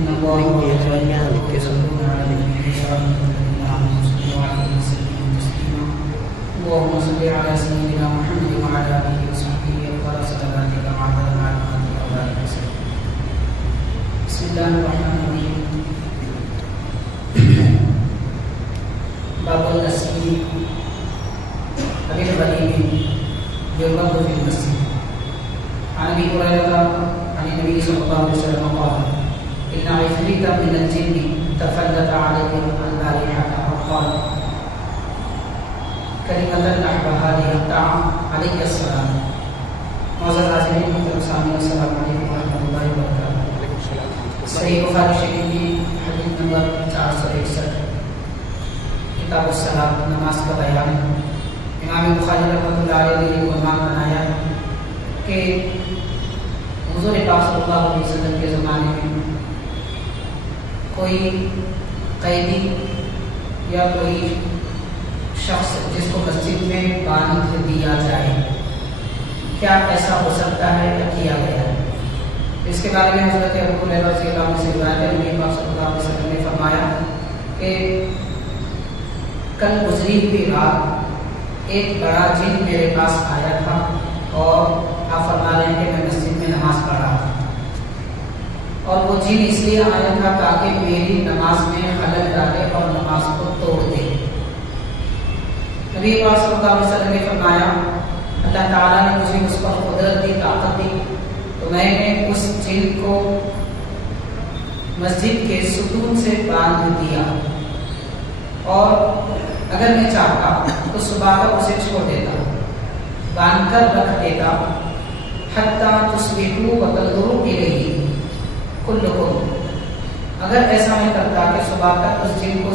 إن الله وملائكته يصلون على النبي يا أيها الذين آمنوا صلوا عليه وسلموا تسليما اللهم صل على سيدنا محمد وعلى آله وصحبه أفضل صلواتك وعدد معلوماتك وبارك وسلم. بسم الله الرحمن الرحيم. باب النسيم بالغريب يرغب في المسجد. عن ابي هريره عن النبي صلى الله عليه وسلم قال ان عفريتا من الجن تفلت علي البارحه فقال كلمه احبها ليقطع عليك السلام. معزز حاضرین محترم سامعین السلام علیکم ورحمۃ اللہ وبرکاتہ. صحیح بخاری شریف کی حدیث نمبر 461 کتاب الصلاۃ نماز کا بیان. امام بخاری رحمۃ اللہ علیہ نے عنوان بنایا کہ حضور پاک صلی اللہ علیہ وسلم کے زمانے میں کوئی قیدی یا کوئی شخص جس کو مسجد میں باندھ دیا جائے کیا ایسا ہو سکتا ہے یا کیا گیا ہے. اس کے بارے میں حضرت ابو ہریرہ رضی اللہ عنہ سے روایت ہے. نبی پاک صلی اللہ علیہ وسلم نے فرمایا کہ کل گزری ہوئی رات ایک بڑا جن میرے پاس آیا تھا اور آپ فرما رہے ہیں کہ میں مسجد میں نماز پڑھ رہا تھا اور وہ جن اس لیے آیا تھا تاکہ میری نماز میں خلل ڈالے اور نماز کو توڑ دے. نبی پاک صلی اللہ علیہ وسلم نے فرمایا اللہ تعالیٰ نے مجھے اس پر قدرت دی، طاقت دی، تو میں نے اس جن کو مسجد کے ستون سے باندھ دیا اور اگر میں چاہتا تو صبح تک اسے چھوڑ دیتا، باندھ کر رکھ دیتا. حتیٰ تصبحوا وتنظروا الیہ کلکم. اگر ایسا میں کرتا کہ صبح تک اس جن کو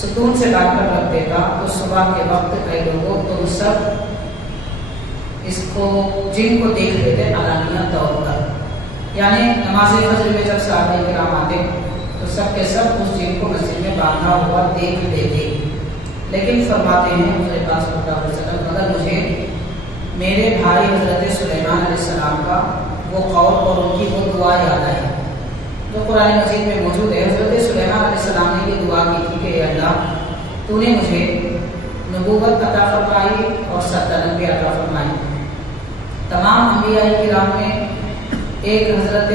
ستون سے باندھ کر رکھ دیتا تو صبح کے وقت کئی لوگوں تم سب اس کو جن کو دیکھ لیتے علانیہ طور پر. یعنی نماز فجر میں جب صحابہ کرام آتے تو سب کے سب اس جن کو مسجد میں باندھا ہوا دیکھ لیتے. لیکن فرماتے ہیں حضرت پاک صلی اللہ علیہ وسلم مگر مجھے میرے بھائی حضرت سلیمان علیہ السلام کا وہ قول اور ان کی وہ دعا یاد آئی جو قرآن مجید میں موجود ہے. حضرت سلیمان علیہ السلام نے یہ دعا کی تھی کہ اے اللہ تو نے مجھے نبوت عطا فرمائی اور سلطنت بھی عطا فرمائی. تمام انبیاء کرام میں ایک حضرت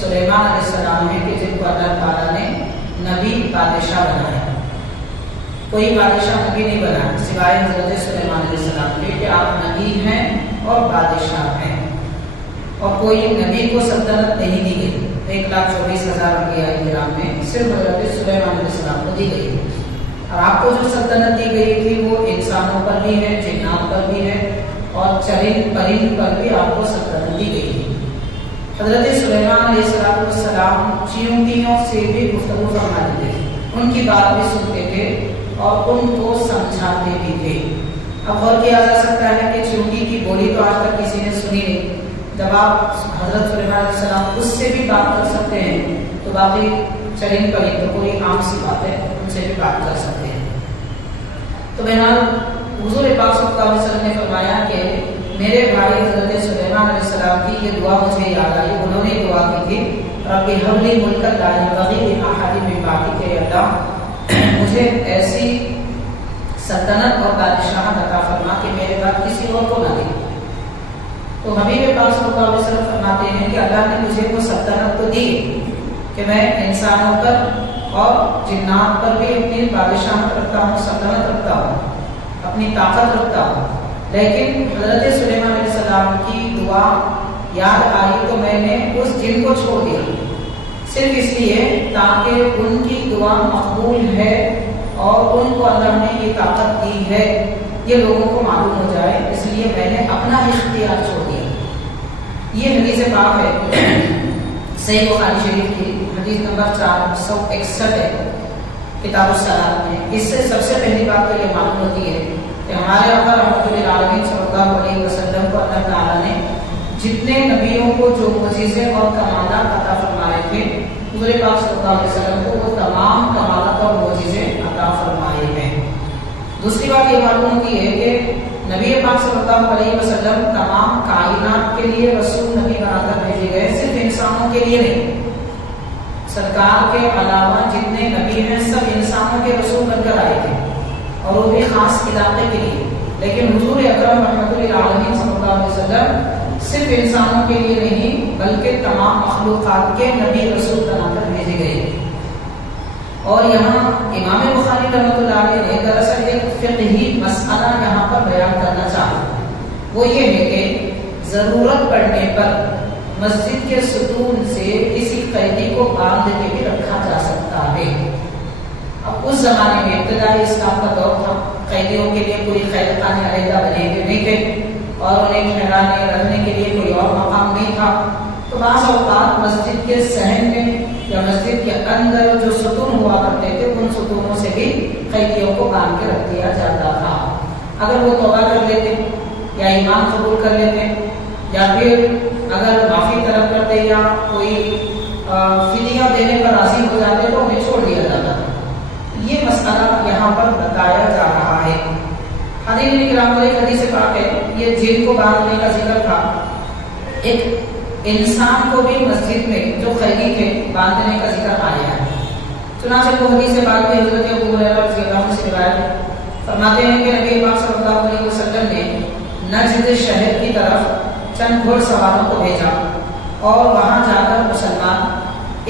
سلیمان علیہ السلام ہے کہ جن کو اللہ تعالیٰ نے نبی بادشاہ بنایا. کوئی بادشاہ نبی نہیں بنا سوائے حضرت سلیمان علیہ السلام کے کہ آپ نبی ہیں اور بادشاہ ہیں اور کوئی نبی کو سلطنت نہیں دی گئی. 1,24,000 انبیاء کرام میں صرف حضرت سلیمان علیہ السلام کو دی گئی اور آپ کو جو سلطنت دی گئی تھی وہ انسانوں پر بھی ہے، جنات پر بھی ہے اور چرند پرند پر بھی آپ کو سلطنت دی گئی تھی. حضرت سلیمان علیہ السلام چیونٹیوں سے بھی گفتگو فرماتے تھے، ان کی بات بھی سنتے تھے اور ان کو سمجھاتے بھی تھے. اب غور کیا جا سکتا ہے کہ چیونٹی کی بولی تو آج تک کسی نے سنی نہیں. جب آپ حضرت سلیمان علیہ السلام اس سے بھی بات کر سکتے ہیں تو باقی چرند پرند تو کوئی عام سی بات ہے، ان سے بھی بات کر سکتے ہیں. تو بہرحال حضور پاک صلی اللہ علیہ وسلم نے فرمایا کہ میرے بھائی حضرت سلیمان علیہ السلام کی یہ دعا مجھے یاد آئی. انہوں نے دعا کی تھی رب هب لی ملکا لا ينبغی لأحد من بعدی کہ اللہ مجھے ایسی سلطنت اور بادشاہت عطا فرما کہ میرے بعد کسی اور کو نہ دے. تو حبیب پاک صلی اللہ علیہ وسلم فرماتے ہیں کہ اللہ نے مجھے وہ سلطنت تو دی کہ میں انسانوں پر اور جنات پر بھی اپنی بادشاہت رکھتا ہوں، سلطنت رکھتا ہوں، اپنی طاقت رکھتا ہوں. لیکن حضرت سلیمان علیہ السلام کی دعا یاد آئی تو میں نے اس جن کو چھوڑ دیا صرف اس لیے تاکہ ان کی دعا مقبول ہے اور ان کو اللہ نے یہ طاقت دی ہے یہ لوگوں کو معلوم ہو جائے، اس لیے میں نے اپنا اختیار چھوڑ دیا. یہ حدیث پاک ہے صحیح بخاری شریف کی حدیث نمبر 461 ہے کتاب الصلاۃ میں. اس سے سب سے پہلی بات تو یہ معلوم ہوتی ہے کہ ہمارے آقا رحمۃ للعالمین صلی اللہ علیہ وسلم کو اللہ تعالیٰ نے جتنے نبیوں کو جو معجزے اور کمالات عطا فرمائے تھے حضور پاک صلی اللہ علیہ وسلم کو وہ تمام کمالات اور معجزے عطا فرمائے ہیں. دوسری بات یہ معلوم ہوتی ہے کہ نبی پاک صلی اللہ علیہ وسلم تمام کائنات کے لیے رسول نبی بنا کر بھیجے گئے، صرف انسانوں کے لیے نہیں. سرکار کے علاوہ جتنے نبی ہیں سب انسانوں کے رسول بن کر آئے تھے، اور وہ بھی خاص علاقے کے لیے، لیکن حضور اکرم رحمۃ للعالمین صلی اللہ علیہ وسلم صرف انسانوں کے لیے نہیں بلکہ تمام مخلوقات کے نبی رسول بنا کر بھیجے گئے۔ اور یہاں امام بخاری رحمۃ اللہ علیہ نے دراصل ایک فقہی مسئلہ یہاں پر بیان کرنا چاہا، وہ یہ ہے کہ ضرورت پڑنے پر مسجد کے ستون سے کسی قیدی کو باندھ کے بھی رکھا جا سکتا ہے۔ اب اس زمانے میں ابتدائی اسلام کا دور تھا، قیدیوں کے لیے کوئی قید خانے علیحدہ بنے ہوئے نہیں تھے اور انہیں ٹھہرانے رکھنے کے لیے کوئی اور مقام نہیں تھا، تو بعض اوقات مسجد کے صحن میں یا مسجد کے اندر جو ستون ہوا کرتے تھے ان ستونوں سے بھی قیدیوں کو باندھ کے رکھ دیا جاتا تھا۔ اگر وہ توبہ کر لیتے یا ایمان قبول کر لیتے یا پھر اگر معافی طلب کرتے یا کوئی فدیہ دینے پر راضی ہو جاتے تو انہیں چھوڑ دیا جاتا تھا۔ یہ مسئلہ یہاں پر بتایا جا رہا ہے۔ حضرت کرام ایک حدیث پاک ہے، یہ جن کو باندھنے کا ذکر تھا، ایک انسان کو بھی مسجد میں جو قیدی تھے باندھنے کا ذکر آیا ہے۔ چنانچہ وہ حدیث پاک میں حضرت ابو ہریرہ رضی اللہ عنہ سے روایت ہے، فرماتے ہیں کہ نبی پاک صلی اللہ علیہ وسلم نے نجد شہر کی طرف چند گھڑ سواروں کو بھیجا اور وہاں جا کر مسلمان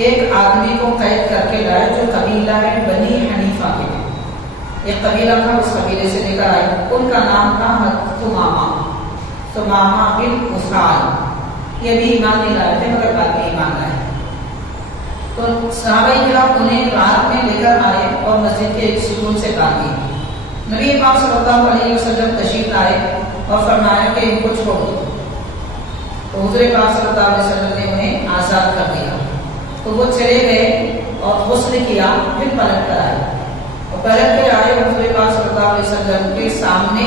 ایک آدمی کو قید کر کے لائے جو قبیلہ ہے بنی حنیفہ کے تھے۔ ایک قبیلہ تھا، اس قبیلے سے لے کر آئے، ان کا نام تھا ثمامہ بن اسال۔ یہ بھی ایمان نہیں لائے تھے مگر بعد میں ایمان لائے۔ تو صحابہ کرام انہیں رات میں لے کر آئے اور مسجد کے ایک ستون سے باندھ دیے۔ نبی پاک صلی اللہ علیہ وسلم تشریف لائے اور فرمایا کہ ان کو چھوڑ دو، تو حضور پاک صلی اللہ علیہ وسلم نے انہیں آزاد کر دیا۔ تو وہ چلے گئے اور غسل کیا، پھر پلٹ کر آئے، اور پلٹ کر آئے حضور پاک صلی اللہ علیہ وسلم کے سامنے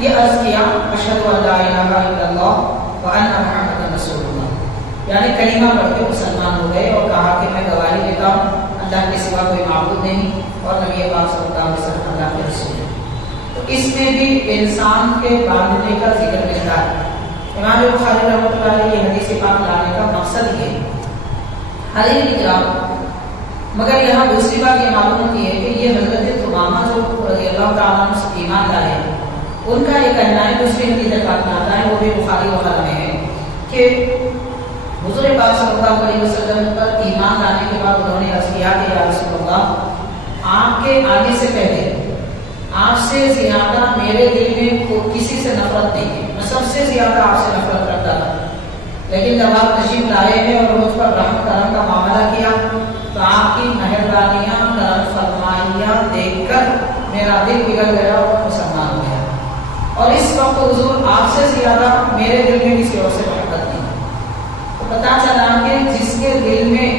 یہ عرض کیا، اشہد ان لا الہ الا اللہ وان محمد رسول اللہ، یعنی کلمہ پڑھ کے مسلمان ہو گئے اور کہا کہ میں گواہی دیتا ہوں اللہ کے سوا کوئی معبود نہیں اور نبی پاک صلی اللہ علیہ وسلم اللہ کے رسول ہے۔ تو اس میں بھی انسان کے باندھنے کا ذکر ملتا ہے۔ امام بخاری رحمۃ اللہ علیہ یہ حدیث پاک لانے کا مقصد یہ حضرت کرام، مگر یہاں دوسری بات یہ معلوم ہوتی ہے کہ یہ حضرت ثمامہ جو رضی اللہ تعالیٰ عنہ سے ایمان لائے، ان کا یہ کہنا ہے، دوسری حدیث پاک میں آتا ہے، وہ بھی بخاری وغیرہ میں ہے کہ حضور پاک صلی اللہ علیہ وسلم پر ایمان لانے کے بعد انہوں نے عرض کیا کہ یا رسول اللہ، آپ کے آنے سے پہلے آپ سے زیادہ میرے دل میں کسی سے نفرت نہیں ہے، میں سب سے زیادہ آپ سے نفرت کرتا تھا، لیکن جب آپ تشریف لائے ہیں اور مجھ پر رحم کرم کا معاملہ کیا تو آپ کی مہربانیاں کرم فرمائیاں دیکھ کر میرا دل پگھل گیا اور مسلمان ہو گیا، اور اس وقت حضور آپ سے زیادہ میرے دل میں کسی اور سے محبت نہیں۔ تو پتہ چلا کہ جس کے دل میں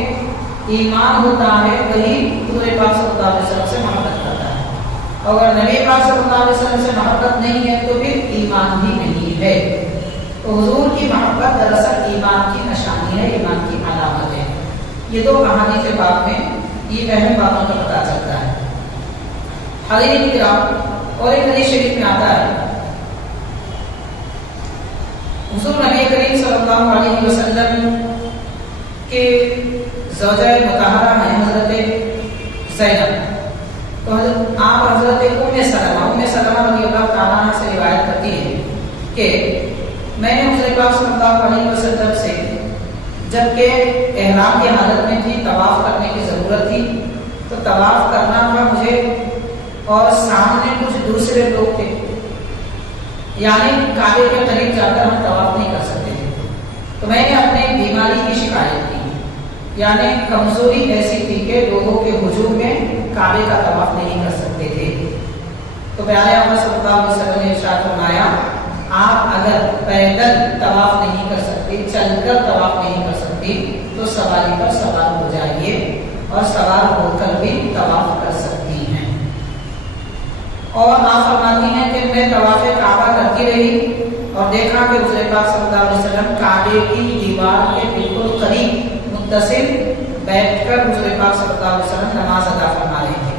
ایمان ہوتا ہے وہی حضور پاک صلی اللہ علیہ وسلم سے محبت کرتا ہے، اگر نبی پاک صلی اللہ علیہ وسلم سے محبت نہیں ہے تو پھر ایمان بھی نہیں ہے۔ تو حضور کی محبت دراصل ایمان کی نشانی ہے، ایمان کی علامت ہے۔ یہ دو احادیث پاک میں یہ اہم باتوں کا پتہ چلتا ہے۔ حضرت کرام اور ایک حدیث شریف میں آتا ہے، حضور نبی کریم صلی اللہ علیہ وسلم کے زوجہ مطہرہ ہیں حضرت زینب، تو آپ حضرت ام سلمہ رضی اللہ تعالیٰ عنہ سے روایت کرتی ہے کہ میں نے حضور پاک صلی اللہ علیہ وسلم سے جبکہ احرام کی حالت میں تھی، طواف کرنے کی ضرورت تھی، تو طواف کرنا تھا مجھے اور سامنے کچھ دوسرے لوگ تھے، یعنی کعبے کے قریب جا کر ہم طواف نہیں کر سکتے تھے، تو میں نے اپنے بیماری کی شکایت کی، یعنی کمزوری ایسی تھی کہ لوگوں کے ہجوم میں کعبے کا طواف نہیں کر سکتے تھے۔ تو پیارے آقا صلی اللہ علیہ وسلم نے ارشاد فرمایا، آپ اگر پیدل طواف نہیں کر سکتے، چل کر طواف نہیں کر سکتے، تو سواری پر سوار ہو جائیے اور سوار ہو کر بھی طواف کر سکتی ہیں۔ اور آپ فرماتی ہیں کہ میں طواف کعبہ کرتی رہی اور دیکھا کہ حضور پاک صلی اللہ علیہ وسلم کعبے کی دیوار کے بالکل قریب متصل بیٹھ کر حضور پاک صلی اللہ علیہ وسلم نماز ادا فرما رہے تھے،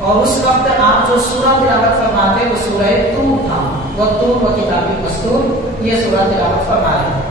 اور اس وقت آپ جو سورہ تلاوت فرماتے وہ سورہ طور تھا، والطور وکتاب مسطور، یہ سورہ تلاوت فرما رہے ہیں۔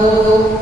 2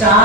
4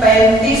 35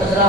15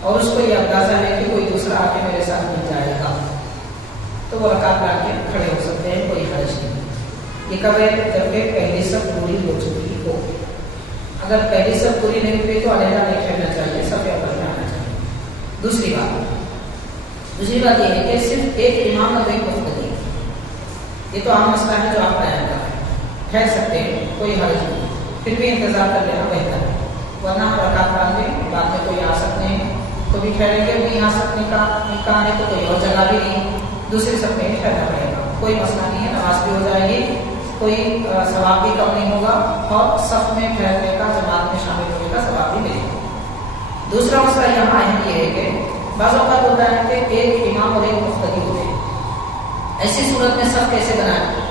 اور اس کو یہ اندازہ ہے کہ کوئی دوسرا آ کے میرے ساتھ مل جائے گا تو وہ رکعت لا کے کھڑے ہو سکتے ہیں، کوئی حرج نہیں۔ یہ کب ہے؟ جبکہ پہلی صف پوری ہو چکی ہو۔ اگر پہلی صف پوری نہیں ہوئی تو علیحدہ نہیں ٹھہرنا چاہیے، صف اول میں آنا چاہیے۔ دوسری بات یہ ہے کہ صرف ایک امام اور ایک مقتدی، یہ تو عام مسئلہ ہے جو آپ بیان کر رہے ہیں، ٹھہر سکتے ہیں، کوئی حرج نہیں، پھر بھی انتظار کر لینا بہتر ہے، ورنہ رکعت بعد میں کوئی آ سکتے ہیں تو بھی ٹھہریں گے، نہیں آ سکنے کا امکان ہے تو کوئی اور جگہ بھی نہیں، دوسرے صف میں ہی ٹھہرنا پڑے گا، کوئی مسئلہ نہیں ہے، نماز بھی ہو جائے گی، کوئی ثواب بھی کم نہیں ہوگا اور صف میں ٹھہرنے کا، جماعت میں شامل ہونے کا ثواب بھی ملے گا۔ دوسرا مسئلہ یہاں اہم یہ ہے کہ بعض اوقات ہوتا ہے کہ ایک امام اور ایک مقتدی ہوتے ہیں، ایسی صورت میں صف کیسے بنائیں؟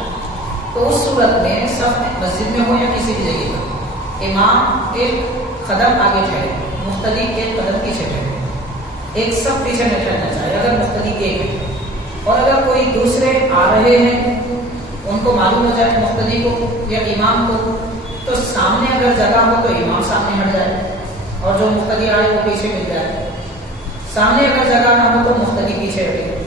تو اس صورت میں صف مسجد میں ہو یا کسی بھی جگہ پر، امام ایک قدم آگے ٹھہرے، مقتدی ایک قدم پیچھے ٹھہرے، ایک صف پیچھے نہ ٹھہرنا چاہیے اگر مقتدی ایک ہے، اور اگر کوئی دوسرے آ رہے ہیں ان کو معلوم ہو جائے مقتدی کو یا امام کو، تو سامنے اگر جگہ ہو تو امام سامنے ہٹ جائے اور جو مقتدی آئے وہ پیچھے مل جائے، سامنے اگر جگہ نہ ہو تو مقتدی پیچھے ہٹے،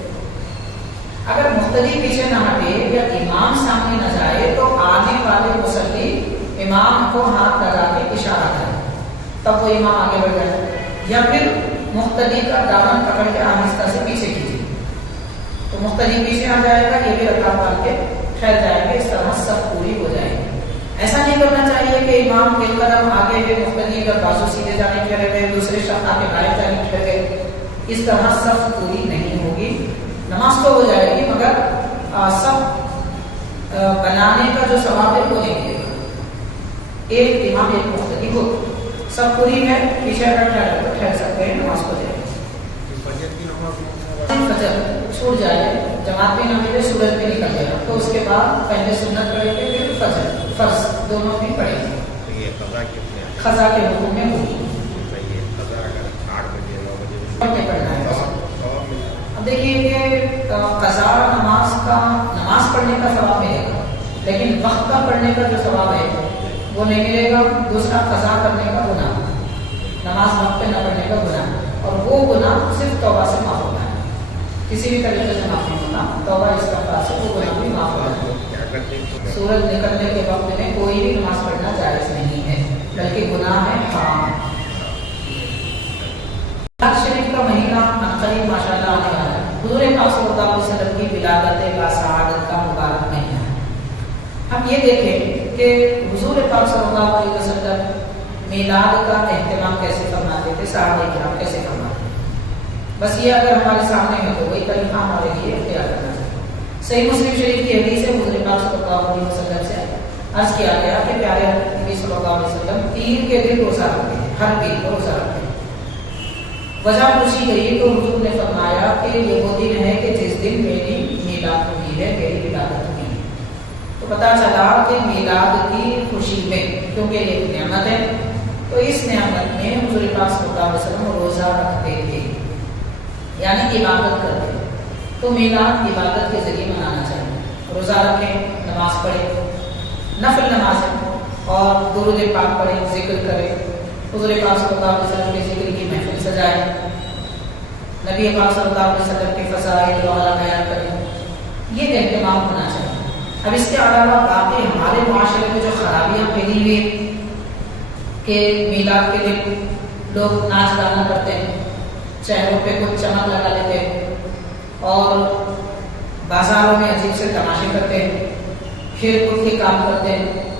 اگر مقتدی پیچھے نہ ہٹے یا امام سامنے نہ جائے تو آنے والے مصلی امام کو ہاتھ لگا کے اشارہ کرے، تب وہ امام آگے بڑھ جائے، یا پھر مقتدی کا دامن پکڑ کے آہستہ سے پیچھے کیجیے، تو مقتدی پیچھے آ جائے گا، یہ بھی رکعت ڈال کے ٹھہر جائیں گے، اس طرح صف پوری ہو جائے گی۔ ایسا نہیں کرنا چاہیے کہ امام ایک قدم آگے ہے، مقتدی کا بازو سیدھے جانے ٹھہرے ہوئے، دوسرے شخص آ کے دائیں جانے ٹھہر گئے، اس طرح صف پوری نہیں ہوگی، نماز تو ہو جائے گی مگر صف بنانے کا جو ثواب ہے وہ نہیں ملے گا۔ ایک امام ایک مقتدی ہو، سب پوری ہے، پیچھے اگر ٹھہر سکتے ہیں، نماز پڑھ جائے۔ فجر چھوٹ جائے، جماعت بھی نہ ملے، سورج بھی نکل جائے تو اس کے بعد پہلے سنت پڑھیں گے، پھر فجر فرض دونوں بھی پڑھیں گے، قضا کے حکم میں ہوگی پڑھنا ہے۔ اب دیکھیے کہ قضا نماز پڑھنے کا ثواب ملے گا، لیکن وقت کا پڑھنے کا جو ثواب ہے وہ نہیں ملے گا۔ دوسرا قضا کرنے کا گناہ، نماز وقت پہ نہ پڑھنے کا گناہ، اور وہ گناہ صرف توبہ سے معاف ہوتا ہے، کسی بھی طریقے سے معاف نہیں ہوتا، توبہ استغفار سے وہ گناہ بھی معاف ہوتا ہے۔ سورج نکلنے کے وقت میں کوئی بھی نماز پڑھنا جائز نہیں ہے، بلکہ گناہ ہے حرام۔ شریف کا مہینہ قریب ماشاءاللہ آنے والا ہے، حضور پاک صلی اللہ علیہ وسلم کی ولادت با سعادت کا مبارک مہینہ ہے۔ ہم یہ دیکھیں کہ حضور پاک صلی اللہ علیہ وسلم میلاد کا اہتمام کیسے فرماتے تھے، صحابہ کرام کیسے فرماتے تھے، بس یہ اگر ہمارے سامنے ہے تو وہی طریقہ ہمارے لیے اختیار کرنا چاہیے۔ صحیح مسلم شریف کی حدیث ہے، حضور پاک صلی اللہ علیہ وسلم سے عرض کیا گیا کہ پیارے نبی صلی اللہ علیہ وسلم پیر کے دن روزہ رکھتے ہیں، ہر پیر کو روزہ رکھتے ہیں۔ وجہ پوچھی گئی تو حضور نے فرمایا کہ یہ وہ دن ہے کہ جس دن میری میلاد ہوئی ہے، میری ولادت ہوئی ہے۔ تو پتہ چلا کہ میلاد کی خوشی میں، کیونکہ یہ ایک نعمت ہے، تو اس نعمت میں حضور پاک صلی اللہ علیہ وسلم روزہ رکھتے تھے، یعنی عبادت کرتے تھے۔ تو میلاد عبادت کے ذریعے منانا چاہیے، روزہ رکھیں، نماز پڑھیں، نفل نماز اور درود پاک پڑھیں، ذکر کریں، حضور پاک صلی اللہ علیہ وسلم کے ذکر کی محفل سجائیں، نبی پاک صلی اللہ علیہ وسلم کے فضائل وغیرہ بیان کریں، یہ اہتمام ہونا چاہیے۔ اب اس کے علاوہ باقی ہمارے معاشرے میں جو خرابیاں پھیلی ہوئی کہ میلاد کے دن لوگ ناچ گانا کرتے ہیں، چہروں پہ کچھ چمک لگا لیتے ہیں، اور بازاروں میں عجیب سے تماشے کرتے ہیں، کھیل کود کے کام کرتے ہیں،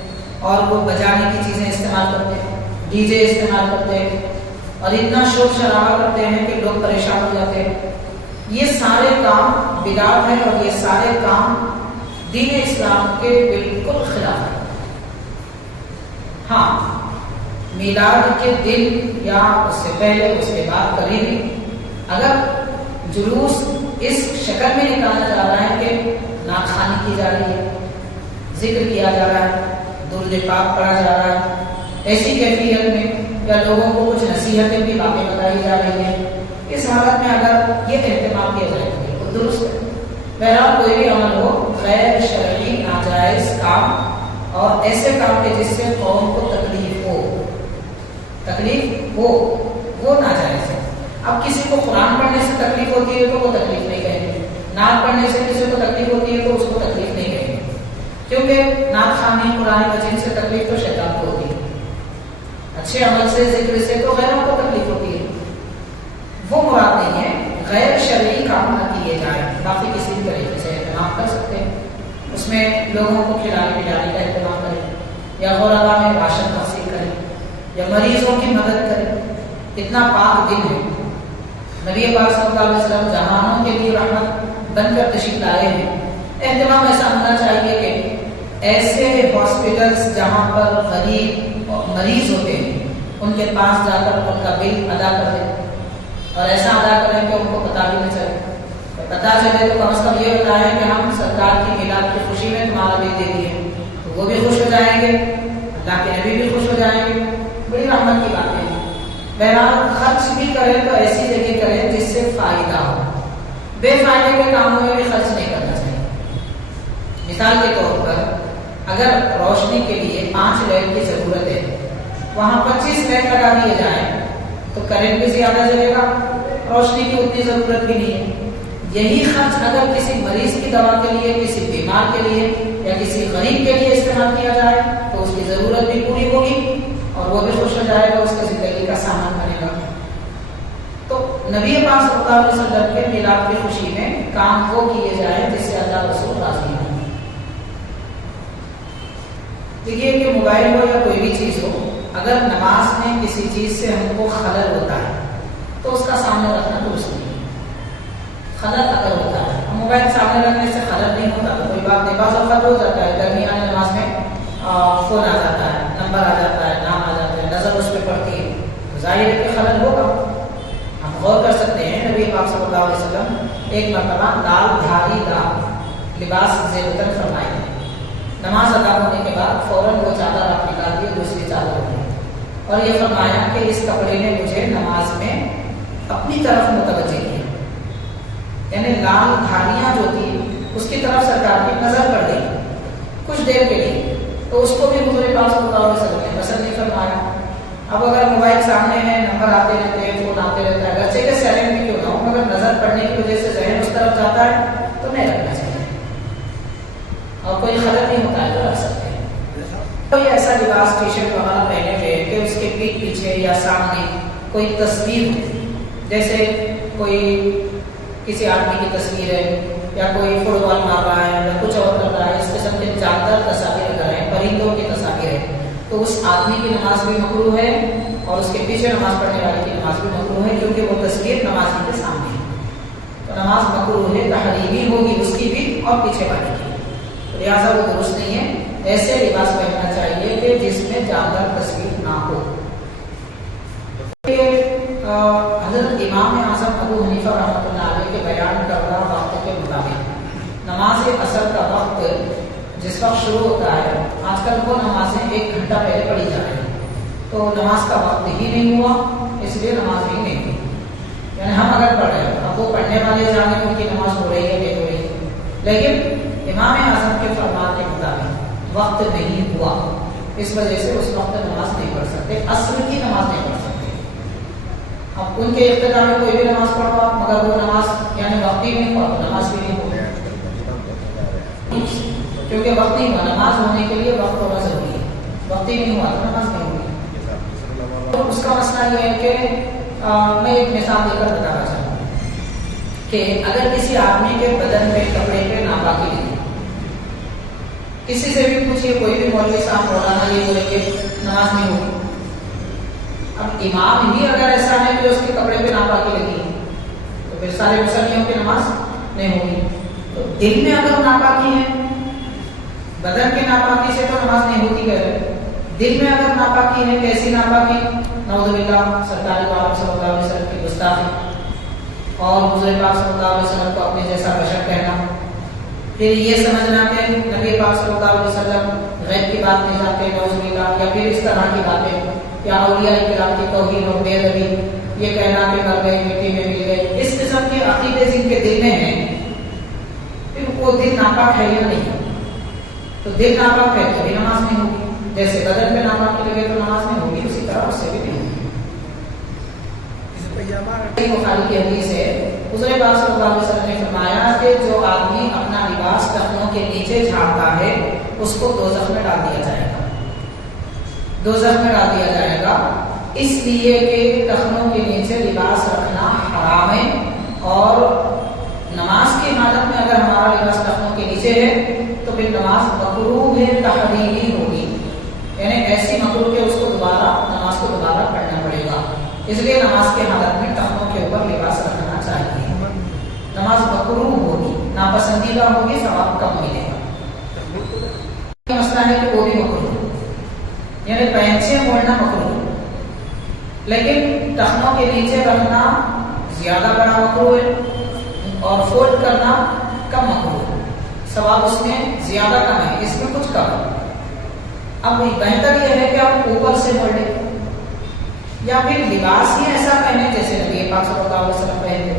اور وہ بجانے کی چیزیں استعمال کرتے ہیں، ڈی جے استعمال کرتے ہیں، اور اتنا شور شرابہ کرتے ہیں کہ لوگ پریشان ہو جاتے ہیں۔ یہ سارے کام بدعت ہیں اور یہ سارے کام دین اسلام کے بالکل خلاف ہے۔ ہاں، میلاد کے دن یا اس سے پہلے، اس کے بعد کبھی بھی اگر جلوس اس شکل میں نکالا جا رہا ہے کہ ناخوانی کی جا رہی ہے، ذکر کیا جا رہا ہے، درود پاک پڑھا جا رہا ہے، ایسی کیفیت میں یا لوگوں کو کچھ نصیحتیں بھی باتیں بتائی جا رہی ہیں، اس حالت میں اگر یہ اہتمام کیا جائے تو بالکل درست ہے۔ بہرحال کوئی بھی عمل ہو، غیر شرعی ناجائز کام اور ایسے کام کے جس سے قوم کو تکلیف ہو، تکلیف وہ ناجائز ہے۔ اب کسی کو قرآن پڑھنے سے تکلیف ہوتی ہے تو وہ تکلیف نہیں کہیں گے، نعت پڑھنے سے کسی کو تکلیف ہوتی ہے تو اس کو تکلیف نہیں کہیں گے، کیونکہ نعت خوانی قرآن مجید سے تکلیف تو شیطان کو ہوتی ہے، اچھے عمل سے ذکر سے تو غیروں کو تکلیف ہوتی ہے، وہ مراد نہیں ہے۔ غیر شرعی کام نہ کیے جائیں، باقی کسی بھی طریقے سے اہتمام کر سکتے ہیں، اس میں لوگوں کو کھلانے پلانے کا اہتمام کریں، یا غربا میں راشن تقسیم کریں، یا مریضوں کی مدد کریں، اتنا پاک دن ہے۔ نبی پاک صلی اللہ علیہ وسلم جہانوں کے لیے رحمت بن کر تشریف لائے ہیں، اہتمام ایسا ہونا چاہیے کہ ایسے ہاسپٹلس جہاں پر غریب مریض ہوتے ہیں ان کے پاس جا کر ان کا بل ادا کر دیں، اور ایسا ادا کریں کہ ان کو پتہ بھی نہ چلے، پتہ چلے تو کم از کم یہ بتائیں کہ ہم سرکار کی میلاد کی خوشی میں تمہارا بل دے دیے، تو وہ بھی خوش ہو جائیں گے، اللہ کے نبی بھی خوش ہو جائیں گے، بڑی رحمت کی بات ہے۔ بہرحال خرچ بھی کریں تو ایسی جگہ کریں جس سے فائدہ ہو، بے فائدے کے کاموں میں بھی خرچ نہیں کرنا چاہیے۔ مثال کے طور پر اگر روشنی کے لیے 5 لائٹ کی ضرورت ہے، وہاں 25 لائٹ لگا دیے جائیں تو کرنٹ بھی زیادہ جلے گا، روشنی کی اتنی ضرورت بھی نہیں ہے۔ یہی خرچ اگر کسی مریض کی دوا کے لیے، کسی بیمار کے لیے یا کسی غریب کے لیے استعمال کیا جائے تو اس کی ضرورت بھی پوری ہوگی اور وہ بھی خوش ہو جائے گا، اس کی زندگی کا سامان بنے گا۔ تو نبی پاک صلی اللہ علیہ وسلم کے میلاد کی خوشی میں کام وہ کیے جائیں جس سے اللہ رسول راضی ہوں۔ دیکھیے کہ موبائل ہو یا کوئی بھی چیز ہو، اگر نماز میں کسی چیز سے ہم کو خلل ہوتا ہے تو اس کا سامنے رکھنا درست نہیں ہے۔ خلل اگر ہوتا ہے، موبائل سامنے رکھنے سے خلل نہیں ہوتا تو کوئی بات نہیں، بعض اوقات ہو جاتا ہے درمیان نماز میں فون آ جاتا ہے، نمبر آ جاتا ہے، نام آ جاتا ہے، نظر اس پہ پڑتی ہے، ظاہر ہے کہ خلل ہوگا۔ ہم غور کر سکتے ہیں، نبی پاک صلی اللہ علیہ وسلم ایک مرتبہ لال دھاری دار لباس زیبتن فرمائے، نماز ادا ہونے کے بعد فوراً وہ چادر آپ نکال دیے، دوسری چادر ہو گئی، اور یہ فرمایا کہ اس کپڑے نے مجھے نماز میں اپنی طرف متوجہ کیا، یعنی لال دھاریاں جو تھی اس کی طرف سرکار کی نظر پڑ گئی کچھ دیر کے لیے، تو اس کو بھی حضور پاک صلی اللہ علیہ وسلم نے پسند نہیں فرمایا۔ اب اگر موبائل سامنے ہے، نمبر آتے رہتے ہیں، فون آتے رہتا ہے، اگرچہ کہ سائلنٹ بھی کیوں نہ ہو، مگر نظر پڑنے کی وجہ سے ذہن اس طرف جاتا ہے تو نہیں رکھنا چاہیے، اور کوئی خلل نہیں ہوتا ہے تو رکھ سکتے ہیں۔ کوئی ایسا لباس ٹی شرٹ وغیرہ پہنے ہوئے کہ اس کے پیٹھ پیچھے یا سامنے کوئی تصویر ہو، جیسے کوئی کسی آدمی کی تصویر ہے یا کوئی فٹ بال مار رہا ہے یا کچھ اور کر رہا ہے، اس قسم کے جاندار تصاویر اگر ہیں، پرندوں کی تصاویر ہے، تو اس آدمی کی نماز بھی مکروہ ہے اور اس کے پیچھے نماز پڑھنے والے کی نماز بھی مکروہ ہے، کیونکہ وہ تصویر نمازی کے سامنے ہے، تو نماز مکروہ ہے، تحریمی ہوگی اس کی بھی اور پیچھے والے کی، لہٰذا وہ درست نہیں ہے۔ ایسے لباس پہننا چاہیے کہ جس میں جاندار تصویر نہ ہو۔ حضرت امام اعظم ابو حنیفہ رحمۃ اللہ علیہ کے بیان کردہ وقت کے مطابق نماز عصر کا وقت جس وقت شروع ہوتا ہے، آج کل وہ نمازیں 1 گھنٹہ پہلے پڑھی جا رہی ہیں، تو نماز کا وقت ہی نہیں ہوا، اس لیے نماز ہی نہیں ہوئی، یعنی ہم اگر پڑھ رہے ہیں اب وہ پڑھنے والے جانے ان کی نماز ہو رہی ہے نہیں ہو رہی ہے، لیکن امام اعظم کے فرمان کے مطابق وقت نہیں ہوا، اس وجہ سے اس وقت نماز نہیں پڑھ سکتے، عصر کی نماز نہیں پڑھ سکتے۔ اب ان کے اقتدا میں کوئی بھی نماز پڑھا مگر وہ نماز یعنی وقت ہی نہیں ہوا تو نماز بھی نہیں ہوگی، کیونکہ وقت نہیں ہوا، نماز ہونے کے لیے وقت ہونا ضروری ہے، وقت ہی نہیں ہوا تو نماز نہیں ہوگی۔ تو اس کا مسئلہ یہ ہے کہ میں ایک مثال دے کر بتانا چاہوں گا کہ اگر کسی آدمی کے بدن پہ کپڑے پہ ناپاکی نہیں، کسی سے بھی پوچھیے، کوئی بھی مولوی صاحب مولانا یہ بولے کہ نماز نہیں ہوگی، اب امام ہی اگر ایسا ہے کہ اس کے کپڑے پہ ناپاکی لگی تو پھر سارے مسلمانوں کی نماز نہیں ہوگی۔ تو دل میں اگر ناپاکی ہے، بدن کی ناپاکی سے تو نماز نہیں ہوتی ہے، دل میں اگر ناپاکی ہے، کیسی ناپاکی؟ نعوذ باللہ، سرکار دو عالم صلی اللہ علیہ وسلم کی گستاخی اور حضور پاک صلی اللہ علیہ وسلم کو اپنے جیسا بشر کہنا، پھر یہ سمجھنا کہ نبی پاک صلی اللہ علیہ وسلم غیب کی بات نہیں جانتے، نعوذ باللہ، یا پھر اس طرح کی باتیں، یا اولیاء کرام کی توہین اور بے ادبی، یہ کہنا کہ مر گئے مٹی میں مل گئے، اس قسم کے عقیدے جن کے دل میں ہیں، پھر وہ دل ناپاک ہے یا نہیں؟ تو دل ناپاک ہے تو بھی نماز نہیں ہوگی، جیسے بدن پہ ناپاکی لگے تو نماز نہیں ہوگی، اسی طرح اس سے بھی نہیں ہوگی۔ بخاری کی حدیث ہے، حضور پاک صلی اللہ علیہ وسلم نے فرمایا کہ جو آدمی اپنا لباس ٹخنوں کے نیچے جھاڑتا ہے اس کو دوزخ میں ڈال دیا جائے گا، دوزخ میں ڈال دیا جائے گا، اس لیے کہ ٹخنوں کے نیچے لباس رکھنا حرام ہے، اور نماز کی حالت میں اگر ہمارا لباس ٹخنوں کے نیچے ہے تو پھر نماز مکروہ ہے، تحریمی ہوگی، یعنی ایسی مکروہ کہ اس کو نماز کو دوبارہ پڑھنا پڑے گا، اس لیے نماز کی حالت میں ٹخنوں کے اوپر لباس رکھنا چاہیے، نماز مکروہ ہوگی، ناپسندیدہ ہوگی، ثواب کم ملے گا۔ مسئلہ ہے کہ وہ بھی مکروہ، یعنی پینچے موڑنا مکروہ، لیکن ٹخنوں کے نیچے رکھنا زیادہ بڑا مکروہ ہے اور فولڈ کرنا کم مکروہ ہے، ثواب اس میں زیادہ کم ہے، اس میں کچھ کم ہے۔ اب بہتر یہ ہے کہ آپ اوپر سے موڑ لیں یا پھر لباس ہی ایسا پہنے جیسے نبی پاک صلی اللہ علیہ وسلم پہنتے۔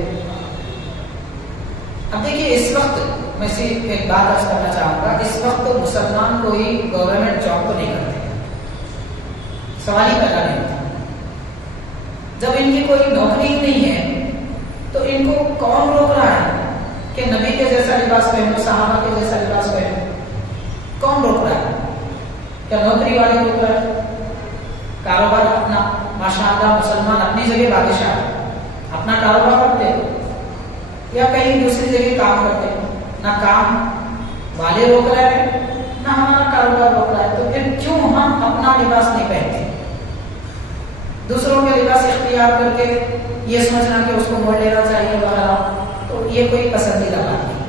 اب دیکھیے اس وقت میں صرف ایک بات عرض کرنا چاہوں گا، اس وقت مسلمان کوئی گورنمنٹ جاب تو نہیں کرتے، سوال ہی پیدا نہیں ہوتا۔ جب ان کی کوئی نوکری ہی نہیں ہے تو ان کو کون روک رہا ہے کہ نبی کے جیسا لباس پہنو، صحابہ کے جیسا لباس پہنو؟ کون روک رہا ہے؟ کیا نوکری والے روک رہا ہے؟ کاروبار اپنا، ماشاءاللہ مسلمان اپنی جگہ بادشاہ، اپنا کاروبار کرتے یا کہیں دوسری جگہ کام کرتے، نہ کام والے روک رہے ہیں نہ ہمارا کاروبار روک رہا ہے، تو پھر کیوں ہم اپنا لباس نہیں پہنتے؟ دوسروں کے لباس اختیار کر کے یہ سمجھنا کہ اس کو موڑ لینا چاہیے وغیرہ، تو یہ کوئی پسندیدہ بات نہیں۔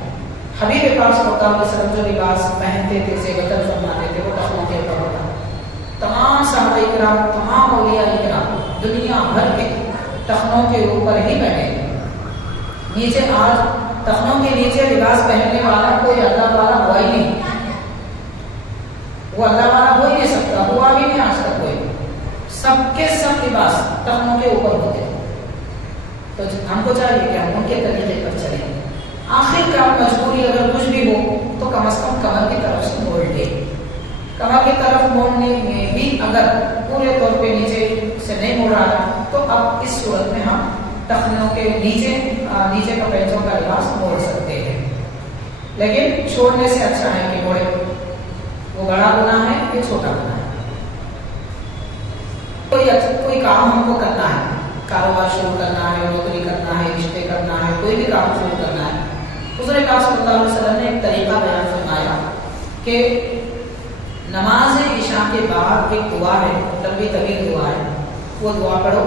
حبیب پاک صلی اللہ علیہ وسلم جو لباس پہنتے تھے، زیبتن فرماتے تھے، وہ ٹخنوں کے اوپر ہوتا۔ تمام صحابہ کرام، تمام اولیاء کرام دنیا بھر کے ٹخنوں کے اوپر ہی بیٹھے، نیچے آج ٹخنوں کے نیچے لباس پہننے والا کوئی اللہ والا ہوا ہی نہیں، وہ اللہ والا ہو ہی نہیں سکتا، ہوا بھی نہیں آج تک کوئی، سب کے سب لباس ٹخنوں کے اوپر ہوتے ہیں۔ تو ہم کو چاہیے کہ ہم ان کے طریقے پر چلیں، آخر کار مجبوری اگر کچھ بھی ہو تو کم از کم کمر کی طرف سے موڑ لے، کمر کی طرف موڑنے میں بھی اگر پورے طور پہ نیچے سے نہیں موڑ رہا تو اب اس صورت میں ہم ٹخنوں کے نیچے کا پینچوں کا لباس موڑ سکتے ہیں، لیکن چھوڑنے سے اچھا ہے کہ موڑے، وہ بڑا گناہ ہے کہ چھوٹا گناہ ہے۔ کوئی کام ہم کو کرنا ہے، کاروبار شروع کرنا ہے، نوکری کرنا ہے، رشتے کرنا ہے، کوئی بھی کام شروع کرنا ہے، حضور پاک صلی اللہ علیہ وسلم نے ایک طریقہ بیان فرمایا کہ نماز عشاء کے بعد ایک دعا ہے، لمبی طویل دعا ہے، وہ دعا پڑھو،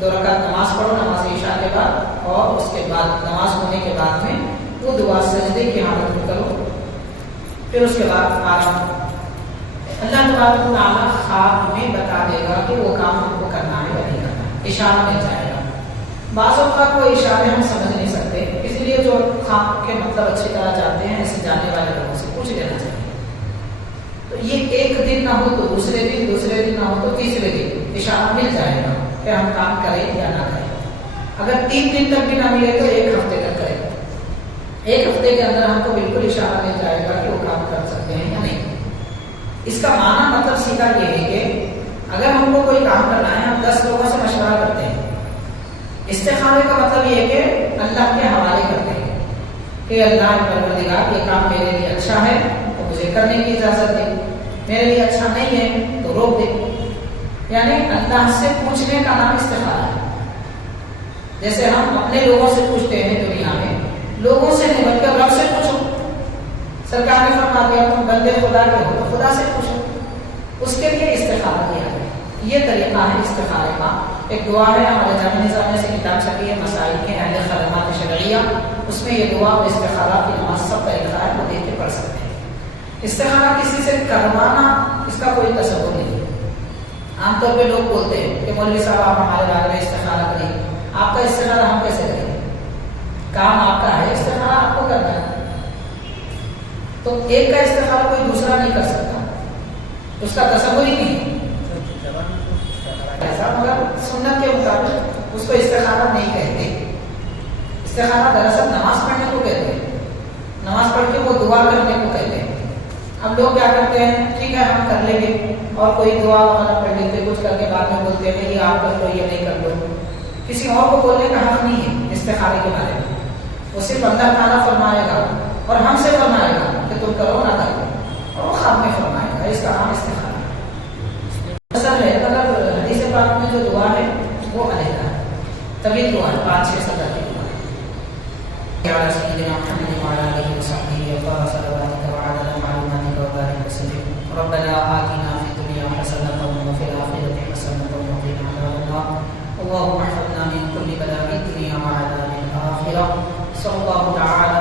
2 رکعت نماز پڑھو نماز عشاء کے بعد، اور اس کے بعد نماز ہونے کے بعد میں وہ دعا سجدے کی حالت میں کرو، پھر اس کے بعد آرام۔ اللہ تبارک و تعالیٰ خواب میں بتا دے گا کہ وہ کام ہم کو کرنا ہے یا نہیں کرنا ہے، اشارہ مل جائے گا۔ بعض اوقات وہ اشارے ہم سمجھ نہیں سکتے، اس لیے جو خواب کے مطلب اچھی طرح جانتے ہیں ایسے جاننے والے لوگوں سے پوچھ لینا چاہیے۔ تو یہ ایک دن نہ ہو تو دوسرے دن نہ ہو تو تیسرے دن اشارہ مل جائے گا کہ ہم کام کریں یا نہ کریں۔ اگر 3 دن تک بھی نہ ملے تو 1 ہفتے تک کریں، 1 ہفتے کے اندر ہم کو بالکل اشارہ مل جائے گا کہ وہ کام کر سکتے ہیں یا نہیں۔ اس کا معنی مطلب سیدھا یہ ہے کہ اگر ہم کو کوئی کام کرنا ہے، ہم 10 لوگوں سے مشورہ کرتے ہیں، استخارے کا مطلب یہ ہے کہ اللہ کے حوالے کرتے ہیں کہ اللہ پروردگار یہ کام میرے لیے اچھا ہے تو مجھے کرنے کی اجازت دے، میرے لیے اچھا نہیں ہے تو روک دے، یعنی اللہ سے پوچھنے کا نام استخارہ ہے۔ جیسے ہم اپنے لوگوں سے پوچھتے ہیں دنیا میں، لوگوں سے نہیں بلکہ رب سے پوچھو، سرکار نے فرما دیا تم بندے خدا کے ہو تو خدا سے پوچھو، اس کے لیے استخارہ کیا ہے۔ یہ طریقہ ہے استخارے کا۔ ایک دعا ہے ہمارے جامع نظام میں سے کتاب چھپی ہے مسائل کے اہل خدمات شرعیہ، اس میں یہ دعا اور استخارہ کی نماز سب طریقہ ہے، وہ دیکھ کے پڑھ سکتے ہیں۔ استخارہ کسی سے کروانا اس کا کوئی تصور نہیں ہے۔ عام طور پہ لوگ بولتے ہیں کہ مولوی صاحب آپ ہمارے بارے میں استخارہ کریں، آپ کا استخارہ ہم کیسے کریں؟ کام آپ کا ہے، استخارہ آپ کو کرنا ہے، تو ایک کا استخارہ کوئی دوسرا نہیں کر سکتا، اس کا تصور ہی نہیں ہے ایسا، مگر سنت کے مطابق اس کو استخارہ نہیں کہتے۔ استخارہ دراصل نماز پڑھنے کو کہتے ہیں، نماز پڑھ کے وہ دعا کرنے کو کہتے ہیں۔ اب لوگ کیا کرتے ہیں، ٹھیک ہے ہم کر لیں گے اور کوئی دعا وغیرہ پڑھ لیتے، کچھ کر کے بعد میں بولتے ہیں کہ یہ آپ کر لو یہ نہیں کر لو، کسی اور کو بولنے کا حق نہیں ہے استخارے کے بارے میں. وہ صرف اللہ تعالیٰ فرمائے گا اور ہم سے فرمائے گا کہ تم کرو نہ کرو، اور وہ خواب میں فرمائے گا. اس کا نام استخارہ اصل ہے. مگر حدیث پاک میں جو دعا ہے وہ علیحدہ ہے، طویل دعا ہے، 5-6 سطر کی دعا ہے. یا سیدنا محمد وعلی آلہ وصحبہ وبارک صلواتک وعلی معلوماتک وبارک وسلم. ربنا آتنا فی الدنیا حسنۃ وفی الآخرۃ حسنۃ وقنا عذاب النار. اللهم احفظنا من كل بلاء الدنيا وعذاب الآخرة. صلى الله تعالى